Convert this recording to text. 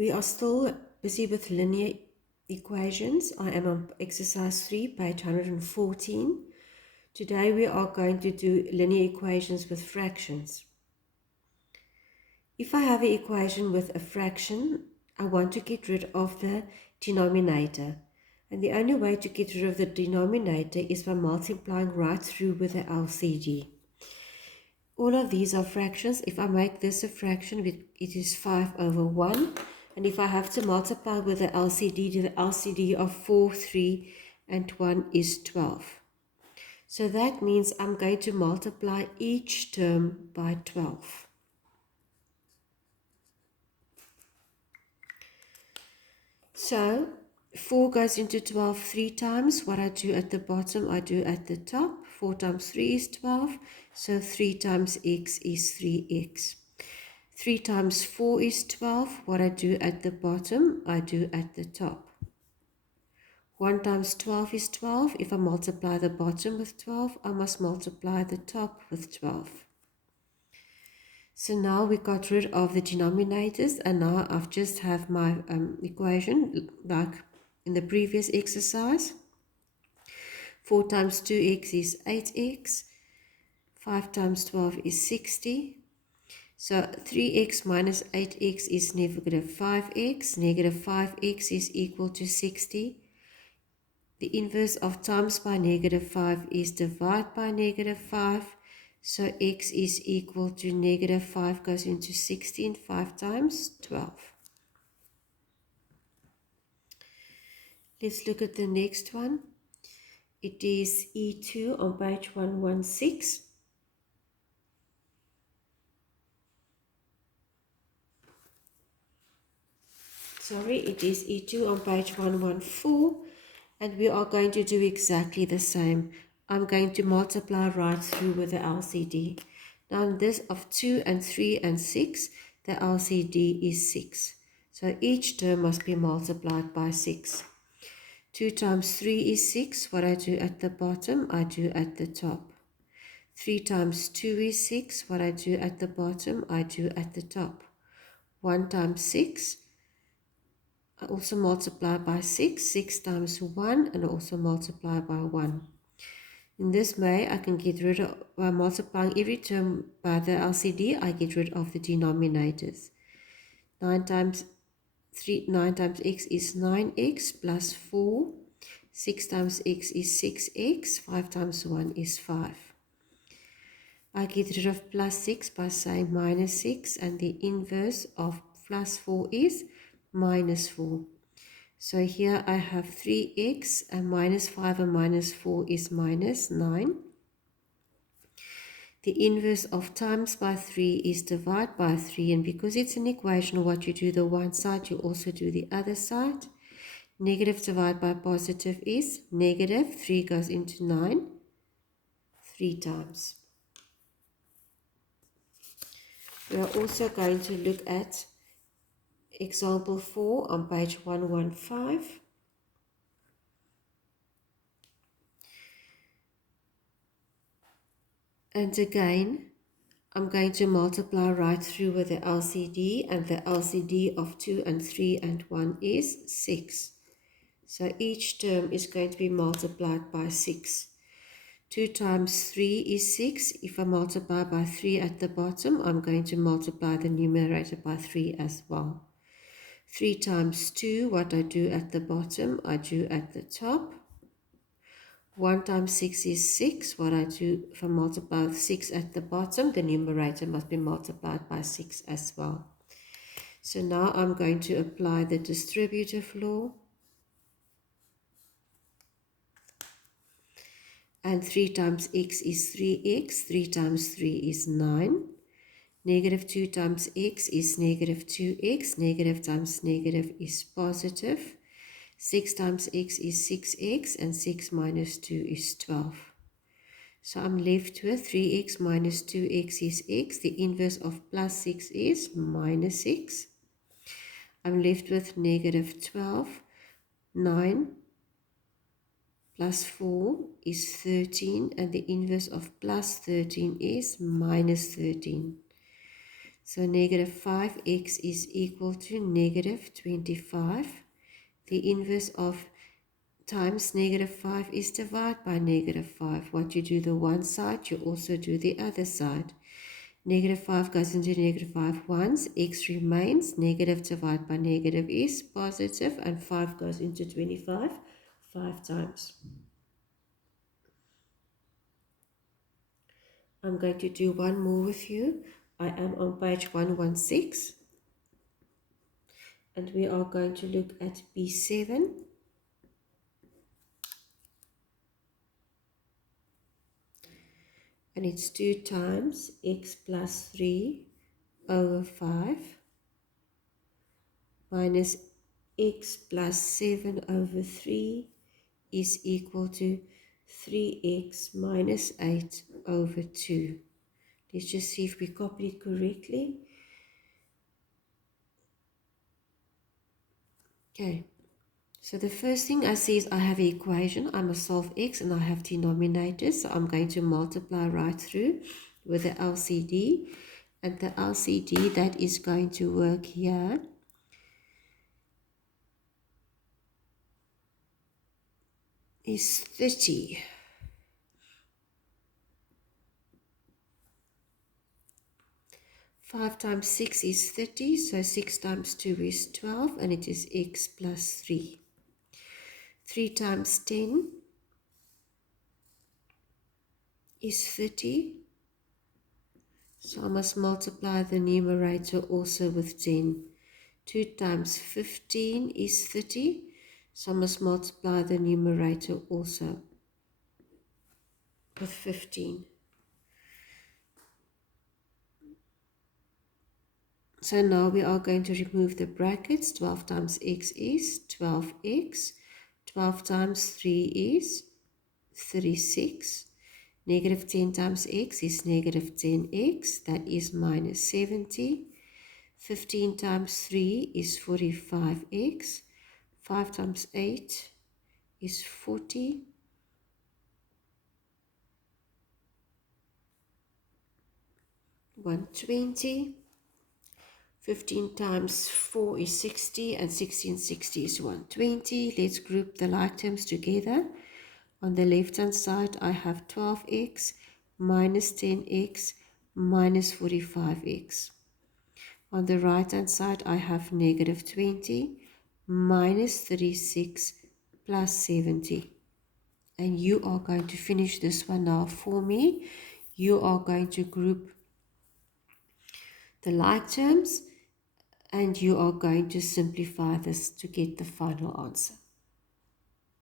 We are still busy with linear equations. I am on exercise 3, page 114. Today we are going to do linear equations with fractions. If I have an equation with a fraction, I want to get rid of the denominator. And the only way to get rid of the denominator is by multiplying right through with the LCD. All of these are fractions. If I make this a fraction, it is 5 over 1. And if I have to multiply with the LCD of 4, 3, and 1 is 12. So that means I'm going to multiply each term by 12. So 4 goes into 12 3 times. What I do at the bottom, I do at the top. 4 times 3 is 12. So 3 times x is 3x. 3 times 4 is 12. What I do at the bottom, I do at the top. 1 times 12 is 12. If I multiply the bottom with 12, I must multiply the top with 12. So now we got rid of the denominators, and now I've just have my equation like in the previous exercise. 4 times 2x is 8x. 5 times 12 is 60. So 3x minus 8x is negative 5x. Negative 5x is equal to 60. The inverse of times by negative 5 is divide by negative 5. So x is equal to negative 5 goes into 16, 5 times 12. Let's look at the next one. It is E2 on page 116. Sorry, it is E2 on page 114. And we are going to do exactly the same. I'm going to multiply right through with the LCD. Now in this of 2 and 3 and 6, the LCD is 6. So each term must be multiplied by 6. 2 times 3 is 6. What I do at the bottom, I do at the top. 3 times 2 is 6. What I do at the bottom, I do at the top. 1 times 6, I also multiply by 6. 6 times 1, and also multiply by 1. In this way, I can get rid of, by multiplying every term by the LCD, I get rid of the denominators. 9 times x is 9x plus 4. 6 times x is 6x. 5 times 1 is 5. I get rid of plus 6 by saying minus 6, and the inverse of plus 4 is minus 4. So here I have 3x, and minus 5 and minus 4 is minus 9. The inverse of times by 3 is divide by 3, and because it's an equation, what you do the one side, you also do the other side. Negative divided by positive is negative. 3 goes into 9 3 times. We are also going to look at example 4 on page 115. And again, I'm going to multiply right through with the LCD, and the LCD of 2 and 3 and 1 is 6. So each term is going to be multiplied by 6. 2 times 3 is 6. If I multiply by 3 at the bottom, I'm going to multiply the numerator by 3 as well. 3 times 2, what I do at the bottom, I do at the top. 1 times 6 is 6. What I do, if I multiply with 6 at the bottom, the numerator must be multiplied by 6 as well. So now I'm going to apply the distributive law. And 3 times x is 3x. 3 times 3 is 9. Negative 2 times x is negative 2x. Negative times negative is positive. 6 times x is 6x, and 6 minus 2 is 12. So I'm left with 3x minus 2x is x. The inverse of plus 6 is minus 6. I'm left with negative 12. 9 plus 4 is 13, and the inverse of plus 13 is minus 13. So negative 5x is equal to negative 25. The inverse of times negative 5 is divided by negative 5. What you do the one side, you also do the other side. Negative 5 goes into negative 5 once, x remains, negative divided by negative is positive, and 5 goes into 25 5 times. I'm going to do one more with you. I am on page 116, and we are going to look at B7. And it's 2 times x plus 3 over 5 minus x plus 7 over 3 is equal to 3x minus 8 over 2. Let's just see if we copied it correctly. Okay, so the first thing I see is I have an equation. I must solve x and I have denominators. So I'm going to multiply right through with the LCD. And the LCD that is going to work here is 30. Five times 6 is 30, so 6 times 2 is 12, and it is x plus 3. 3 times 10 is 30, so I must multiply the numerator also with 10. 2 times 15 is 30, so I must multiply the numerator also with 15. So now we are going to remove the brackets. 12 times x is 12x. 12 times 3 is 36. Negative 10 times x is negative 10x. That is minus 70. 15 times 3 is 45x. 5 times 8 is 40. 120. 15 times 4 is 60, and 16 60 is 120. Let's group the like terms together. On the left hand side, I have 12x minus 10x minus 45x. On the right hand side, I have negative 20 minus 36 plus 70. And you are going to finish this one now for me. You are going to group the like terms, and you are going to simplify this to get the final answer.